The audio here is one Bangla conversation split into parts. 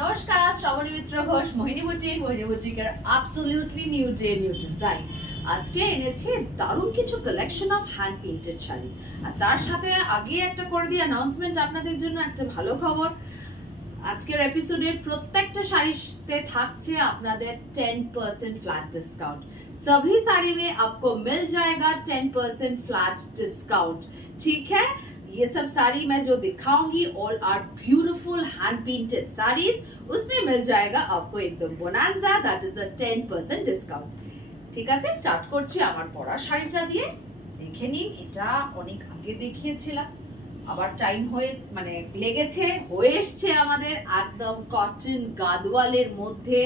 নমস্কার, শ্রাবণী মিত্র ঘোষ, মোহিনী বুটিকের absolutely new day new design. আজকে এনেছি দারুণ কিছু collection of hand painted sari, আর তার সাথে আগে একটা করে দিই অ্যানাউন্সমেন্ট আপনাদের জন্য একটা ভালো খবর। আজকের এপিসোডের প্রত্যেকটা শাড়িতে থাকছে আপনাদের 10% फ्लैट डिस्काउंट। सभी साड़ी में आपको मिल जाएगा 10% फ्लैट डिस्काउंट। ठीक है, ये सब साड़ी मैं जो दिखाऊंगी all are beautiful hand painted saris, उसमें मिल जाएगा आपको एकदम bonanza, that is a 10% discount. ঠিক আছে, স্টার্ট করছি আমার পরা শাড়িটা দিয়ে। দেখে নিন, এটা অনেক আগে দেখিয়েছিলাম, আবার টাইম হয়ে লেগেছে, হয়ে এসছে আমাদের একদম কটন গাদওয়ালের মধ্যে,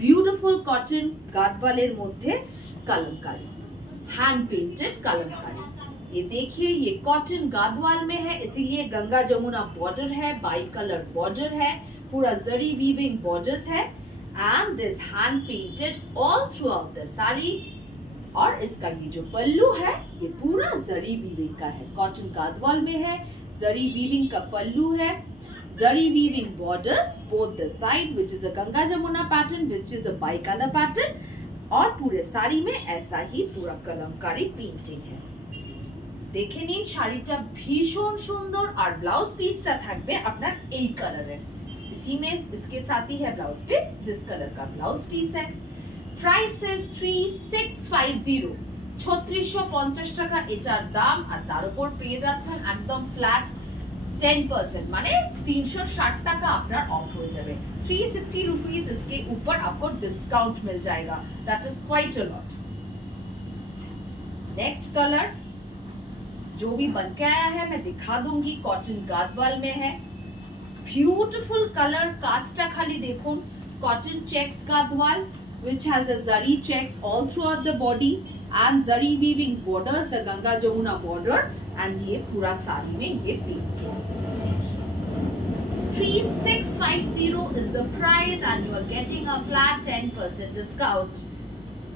ब्यूटीफुल कॉटन गादवालेर मध्य कलमकारी, हैंड पेंटेड कलमकारी। ये देखिए, ये कॉटन गादवाल में है, इसीलिए गंगा जमुना बॉर्डर है, बाई कलर बॉर्डर है, पूरा जरी वीविंग बॉर्डर्स है, and this hand painted all through out the sari. और इसका ये जो पल्लू है, ये पूरा जरी वीविंग का है, कॉटन गादवाल में है, जरी वीविंग का पल्लू है, zari weaving borders both the side, which is a Ganga Jamuna pattern, which is a bi colour pattern. और पूरे साड़ी में ऐसा ही पूरा कलमकारी पेंटिंग है। देखे নিন, শাড়িটা ভীষণ সুন্দর, আর ব্লাউজ পিসটা থাকবে আপনার এই কালারের। इसी में इसके साथ ही है ब्लाउज पीस, दिस कलर का ब्लाउज पीस है। प्राइस इज 3650, 3650 টাকা এটার দাম। আর তার উপর পেয়ে যাচ্ছেন একদম ফ্ল্যাট 10%, माने 360 টাকা আপনার অফ হয়ে যাবে। 360 रुपीस इसके ऊपर आपको डिस्काउंट मिल जाएगा, that is quite a lot. Next colour जो भी बन के आया है मैं दिखा दूंगी, कॉटन गादवाल में है, ब्यूटीफुल कलर। कांचटा खाली देखो, cotton checks Gadwal which has a zari checks all throughout the body and zari weaving borders, the Ganga Jamuna border, and ये पूरा साड़ी में ये painting. 3650 is the price and you are getting a flat 10% discount।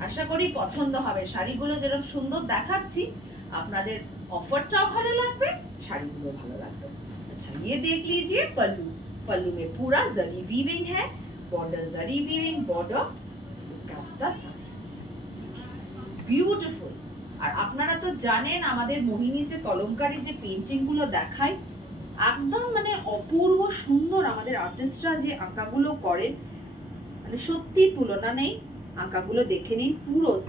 আশা করি পছন্দ হবে। শাড়িগুলো যেরকম সুন্দর দেখাচ্ছি, আপনাদের অফারটাও ভালো লাগবে, শাড়িগুলো ভালো লাগবে। अच्छा, ये देख लीजिए पल्लू, पल्लू में पूरा जरी वीविंग है, बॉर्डर जरी वीविंग बॉर्डर, বিউটিফুল। আর আপনারা তো জানেন আমাদের মোহিনী যে কলমকারী যে পেইন্টিং গুলো দেখায়, একদম অপূর্ব সুন্দর আমাদের আর্টিস্টরা যে আঁকাগুলো করেন, সত্যি তুলনা নেই। আঁকাগুলো দেখে নিন,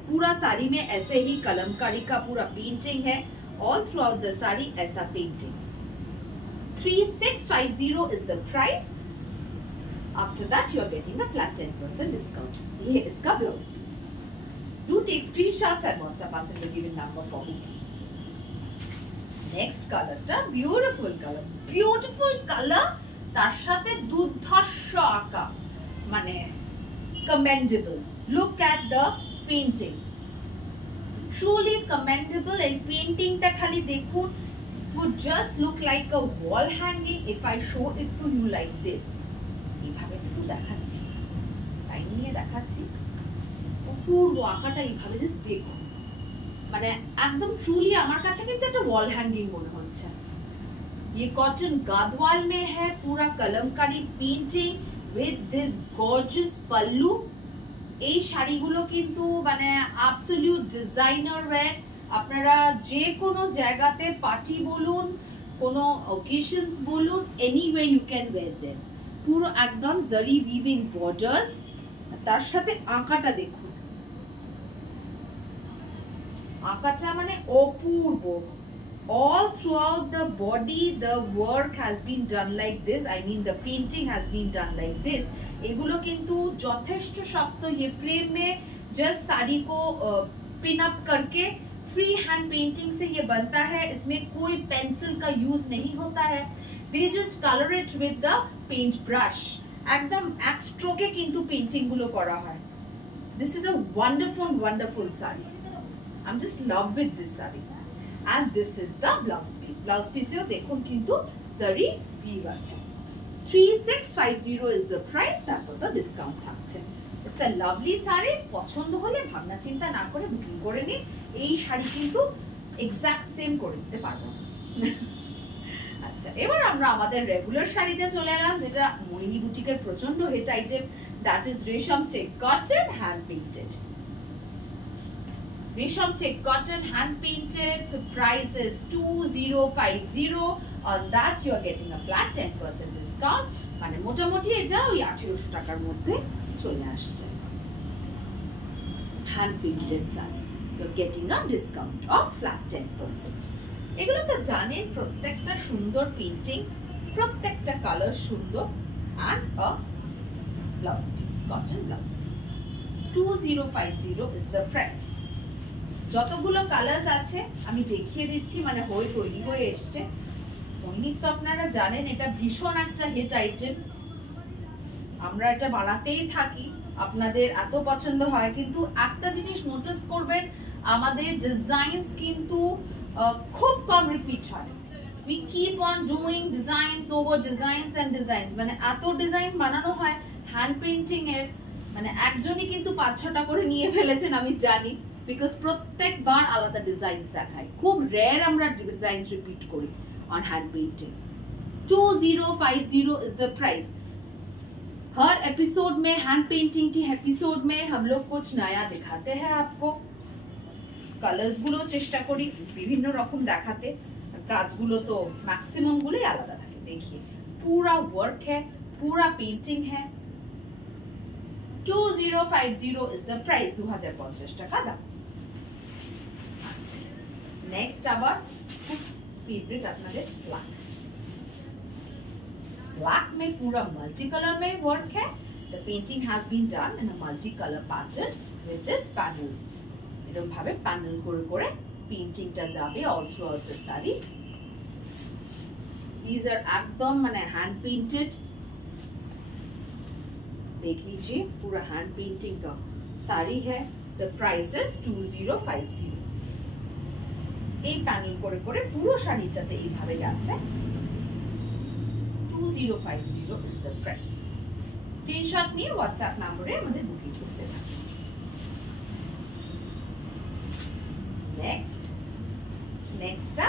पूरा साड़ी में ऐसे ही कलमकारी का पूरा पेंटिंग है, all through out the sari ऐसा painting. 3650 is the price। After that you are getting a flat 10% discount। ये इसका blouse piece. Do take screenshots and WhatsApp us in the given number for booking। Next color টা beautiful color, তার সাথে দুর্ধর্ষ আঁকা, commendable। Look at the painting, truly commendable। এই পেইন্টিংটা খালি দেখুন, it would just look like a wall hanging if I show it to you like this। এইভাবে একটু দেখাচ্ছি, টাইম নিয়ে দেখাচ্ছি, অপূর্ব আঁকাটা এইভাবে জাস্ট দেখুন, একদম ট্রুলি আমার কাছে কিন্তু একটা ওয়াল হ্যাঙ্গিং মনে হচ্ছে। ये कॉटन गादवाल में है, पूरा Kalamkari painting with this gorgeous पल्लू। এই শাড়িগুলো কিন্তু অ্যাবসলিউট ডিজাইনার ওয়্যার। আপনারা যে কোনো জায়গাতে পার্টি বলুন, কোনো অকেশনস বলুন, anyway you can wear them. পুরো একদম জরি উইভিং বর্ডার্স, তার সাথে আঁকাটা দেখুন, আঁকাটা অপূর্ব। All throughout the body the work has been done like this, I mean the painting has been done like this। এগুলো কিন্তু যথেষ্ট শক্ত। ये फ्रेम में जस्ट साड़ी को पिन अप करके फ्री हैंड पेंटिंग से ये बनता है, इसमें कोई पेंसिल का यूज नहीं होता है। They just color it with the paint brush, একদম এক স্ট্রোকে কিন্তু পেইন্টিং গুলো করা হয়। This is a wonderful saree। I'm just love with this saree। And this is the blouse piece। Blouse piece এও দেখুন কিন্তু জরি weave আছে। 3650 is the price, তারপর তো ডিসকাউন্ট থাকছে। It's a lovely saree। পছন্দ হলে ভাবনা চিন্তা না করে বুকিং করে নিন। এই শাড়ি কিন্তু এক্সাক্ট সেম করে দিতে পারবো না। আচ্ছা, এবার আমরা আমাদের রেগুলার শাড়িতে চলে এলাম, যেটা মোহিনী বুটিকের প্রচন্ড hit item, that is resham check cotton hand painted. Resham check cotton hand painted, the price is 2050. On that you are getting a flat 10% discount, মানে মোটামুটি এটা ওই 1800 টাকার মধ্যে চলে আসছে। Hand painted sari, you are getting a discount of flat 10%. এগুলো তো জানেন, প্রত্যেকটা সুন্দর পেইন্টিং, প্রত্যেকটা কালার সুন্দর, and a blouse piece, cotton blouse piece. 2050 is the price. যতগুলো কালার্স আছে আমি দেখিয়ে দিচ্ছি, মানে হয়ে তৈরি হয়ে এসছে। মোহিনীর তো আপনারা জানেন এটা ভীষণ একটা হিট আইটেম, আমরা এটা বানাতেই থাকি, আপনাদের এত পছন্দ হয়। কিন্তু একটা জিনিস নোটিস করবেন, আমাদের ডিজাইনস কিন্তু খুব কম রিপিট হয়। we keep on doing designs over designs and designs, মানে এত ডিজাইন বানানো হয় হ্যান্ড পেইন্টিং এর, মানে একজনই কিন্তু 5-6টা করে নিয়ে ফেলেছেন আমি জানি, বিকজ প্রত্যেকবার আলাদা ডিজাইনস দেখায়, খুব রেয়ার আমরা ডিজাইনস রিপিট করি on hand painting. 2050 is the price. Her episode में हैंड पेंटिंग की एपिसोड में हम लोग कुछ नया दिखाते हैं आपको। কালার্স গুলো চেষ্টা করি বিভিন্ন রকম দেখাতে, কাজগুলো তো ম্যাক্সিমাম গুলোই আলাদা থাকে। देखिए पूरा वर्क है, पूरा पेंटिंग है। 2050 is the price, 2050 টাকা দাম। আচ্ছা, নেক্সট আবার फेवरेट আপনাদের ব্ল্যাক। ब्लैक में पूरा मल्टी कलर में वर्क है। The painting has been done in a multi color pattern with this panels. এরকম ভাবে প্যানেল করে করে পেইন্টিংটা যাবে all throughout the saree. These are একদম মানে হ্যান্ড পেইন্টেড, देख लीजिए पूरा हैंड पेंटिंग का साड़ी है। The price is 2050। এই প্যানেল করে করে পুরো শাড়িটাতে এইভাবে গেছে। 2050 is the price. স্ক্রিনশট নিয়ে হোয়াটসঅ্যাপ নম্বরে আমাদের বুকিং করতে থাকুন। নেক্সটটা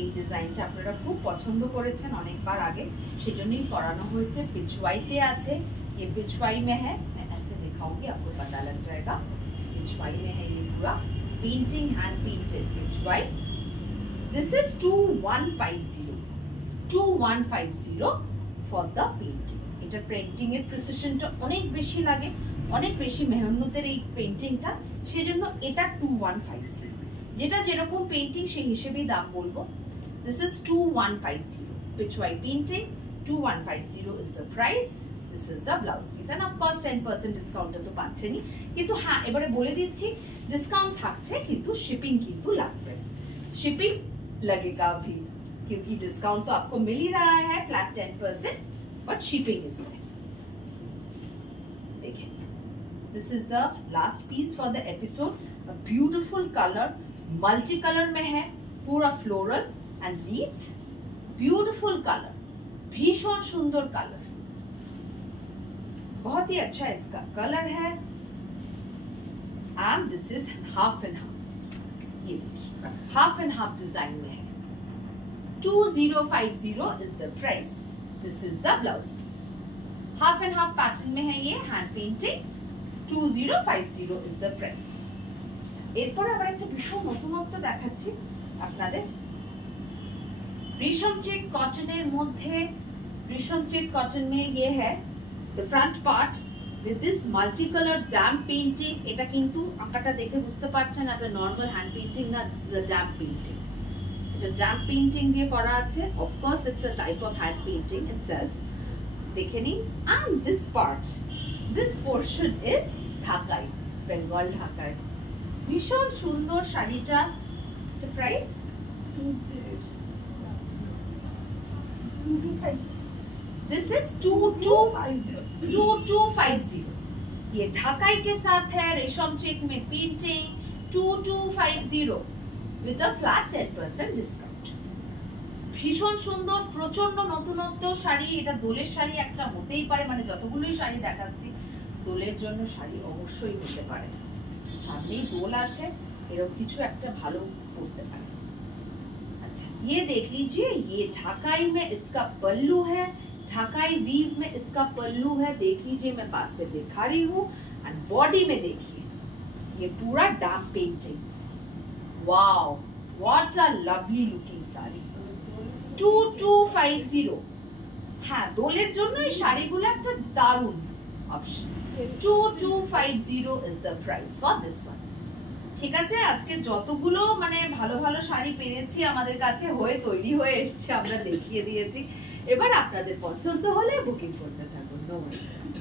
এই ডিজাইনটা আপনারা খুব পছন্দ করেছেন অনেকবার আগে, সেজন্যই করানো হয়েছে। পিছওয়াইতে আছে, ये पिछवाई में है, मैं ऐसे दिखाऊंगी आपको पता लग जाएगा। पिछवाई में है ये पूरा painting, hand painted Pichwai. This is 2150 for the painting. এটা পেইন্টিং এর প্রিসিশনটা অনেক বেশি লাগে, অনেক বেশি মেহনতের এই পেইন্টিংটা, সেজন্য এটা 2150। যেটা যেরকম পেইন্টিং সেই হিসেবেই দাম বলবো। This is 2150 Pichwai painting. 2150 is the price. This is the blouse piece, and of course 10% discount তো পাচ্ছেনই। কিন্তু হ্যাঁ, এবারে বলে দিচ্ছি ডিসকাউন্ট থাকছে, কিন্তু শিপিং কিন্তু লাগবে। शिपिंग लगेगा भी, क्योंकि डिस्काउंट तो आपको मिल ही रहा है flat 10%, but shipping is there. देखिए, this is the last piece for the episode. A beautiful colour, multi colour में है, पूरा floral and leaves. Beautiful colour, भीषण सुंदर कलर, बहुत ही अच्छा इसका कलर है। And this is half and half, ये देखिए हाफ एंड हाफ डिजाइन में है। 2050 is the price. This is the blouse piece. Half and half pattern में है ये hand painting. 2050 is the price. এরপর আবার একটা ভীষণ নতুনত্ব দেখাচ্ছি আপনাদের। रेशम चेक कॉटन मध्य, रेशम चेक कॉटन में ये है the front part with this multi color damp painting। এটা কিন্তু আঁকাটা দেখে বুঝতে পারছেন এটা নরমাল হ্যান্ড পেইন্টিং না, this is a damp painting। এটা damp painting দিয়ে করা আছে। of course it's a type of hand painting itself, দেখে নিন। and this part, this portion is ঢাকাই, বেঙ্গল ঢাকাই। ভীষণ সুন্দর শাড়িটা। the price 2250। This is 2250। ये ढाकाई के साथ है, रेशम चेक में painting. 2250 with a flat 10% discount। ভীষণ সুন্দর, প্রচন্ড নতুনত্ব শাড়ি। এটা দোলের শাড়ি একটা হতেই পারে, মানে যতগুলোই শাড়ি দেখাচ্ছি দোলের জন্য শাড়ি অবশ্যই হতে পারে। সামনেই দোল আছে, এরকম কিছু একটা ভালো করতে পারে। अच्छा, ये देख लीजिए, ये ढाकाई में इसका पल्लू है, ढाकाई वीव में इसका पल्लू है। देख लीजिए, मैं पास से दिखा रही हूँ। एंड बॉडी में देखिए, ये पूरा dam painting. Wow, what a lovely looking sari. 2250। হ্যাঁ, দোলের জন্য এই শাড়িগুলো একটা দারুণ option. 2250 is the price for this one. ঠিক আছে, আজকে যতগুলো মানে ভালো ভালো শাড়ি পেয়েছি আমাদের কাছে হয়ে তৈরি হয়ে এসেছে, আমরা দেখিয়ে দিয়েছি। এবার আপনাদের পছন্দ হলে বুকিং করতে থাকুন। নমস্কার।